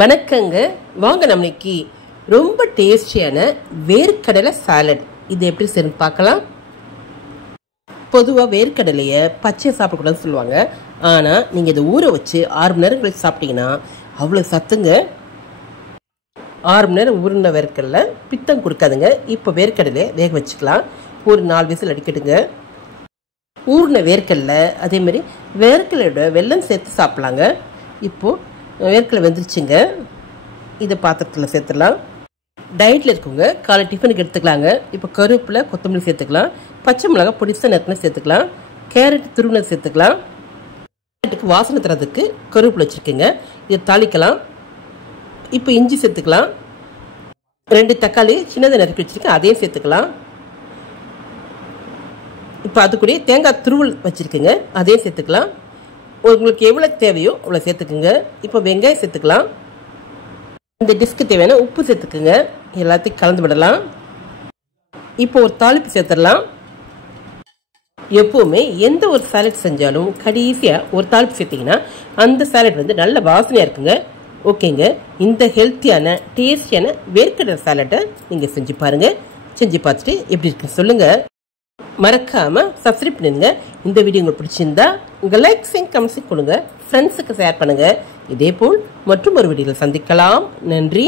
வணக்கங்க. வாங்க நம்ம இன்னைக்கு ரொம்ப டேஸ்டியான வேர்க்கடலை சாலட் இது எப்படி செய்யணும்னு பார்க்கலாம். பொதுவாக வேர்க்கடலையை பச்சை சாப்பிடக்கூடாதுன்னு சொல்லுவாங்க. ஆனால் நீங்கள் இதை ஊற வச்சு 6 மணி நேரம் கழிச்சு சாப்பிட்டீங்கன்னா அவ்வளோ சத்துங்க. 6 மணி நேரம் ஊறின வேர்க்கடலை பித்தம் கொடுக்காதுங்க. இப்போ வேர்க்கடலை வேக வச்சுக்கலாம். ஒரு 4 விசில் அடிக்கட்டுங்க. ஊறின வேர்க்கடலை அதேமாதிரி வேர்க்கடலையோட வெல்லம் சேர்த்து சாப்பிட்லாங்க. இப்போது வேர்க்கடலை வெந்துருச்சுங்க. இதை பாத்திரத்தில் சேர்த்துடலாம். டயட்டில் இருக்கவங்க காலை டிஃபனுக்கு எடுத்துக்கலாங்க. இப்போ கருவேப்பிலை கொத்தமல்லி சேர்த்துக்கலாம். பச்சை மிளகாய் பொடிசா நறுக்குன்னு சேர்த்துக்கலாம். கேரட் துருவினது சேர்த்துக்கலாம். கேரட்டுக்கு வாசனை தரதுக்கு கருவேப்பிலை வச்சுருக்கேங்க. இதை தாளிக்கலாம். இப்போ இஞ்சி சேர்த்துக்கலாம். 2 தக்காளி சின்னதை நறுக்கி வச்சுருக்கேன், அதையும் சேர்த்துக்கலாம். இப்போ அது கூட தேங்காய் துருவல் வச்சுருக்கேங்க, அதையும் சேர்த்துக்கலாம். உங்களுக்கு எவ்வளோ தேவையோ அவ்வளோ சேர்த்துக்குங்க. இப்போ வெங்காயம் சேர்த்துக்கலாம். இந்த டிஷ்க்கு தேவையான உப்பு சேர்த்துக்குங்க. எல்லாத்தையும் கலந்து விடலாம். இப்போ ஒரு தாளிப்பு சேர்த்துடலாம். எப்போவுமே எந்த ஒரு சாலட் செஞ்சாலும் கடைசியாக ஒரு தாளிப்பு சேர்த்திங்கன்னா அந்த சாலட் நல்ல வாசனையாக இருக்குங்க. ஓகேங்க, இந்த ஹெல்த்தியான டேஸ்டியான வேர்க்கடலை சாலட்டை நீங்கள் செஞ்சு பாருங்கள். செஞ்சு பார்த்துட்டு எப்படி இருக்குன்னு சொல்லுங்கள். மறக்காமல் சப்ஸ்கிரைப் பண்ணுங்க. இந்த வீடியோ உங்களுக்கு பிடிச்சிருந்தா உங்கள் லைக்ஸ் அண்ட் கமெண்ட்ஸ் கொடுங்க. ஃப்ரெண்ட்ஸுக்கு ஷேர் பண்ணுங்கள். இதேபோல் மற்றும் ஒரு வீடியோவில் சந்திக்கலாம். நன்றி.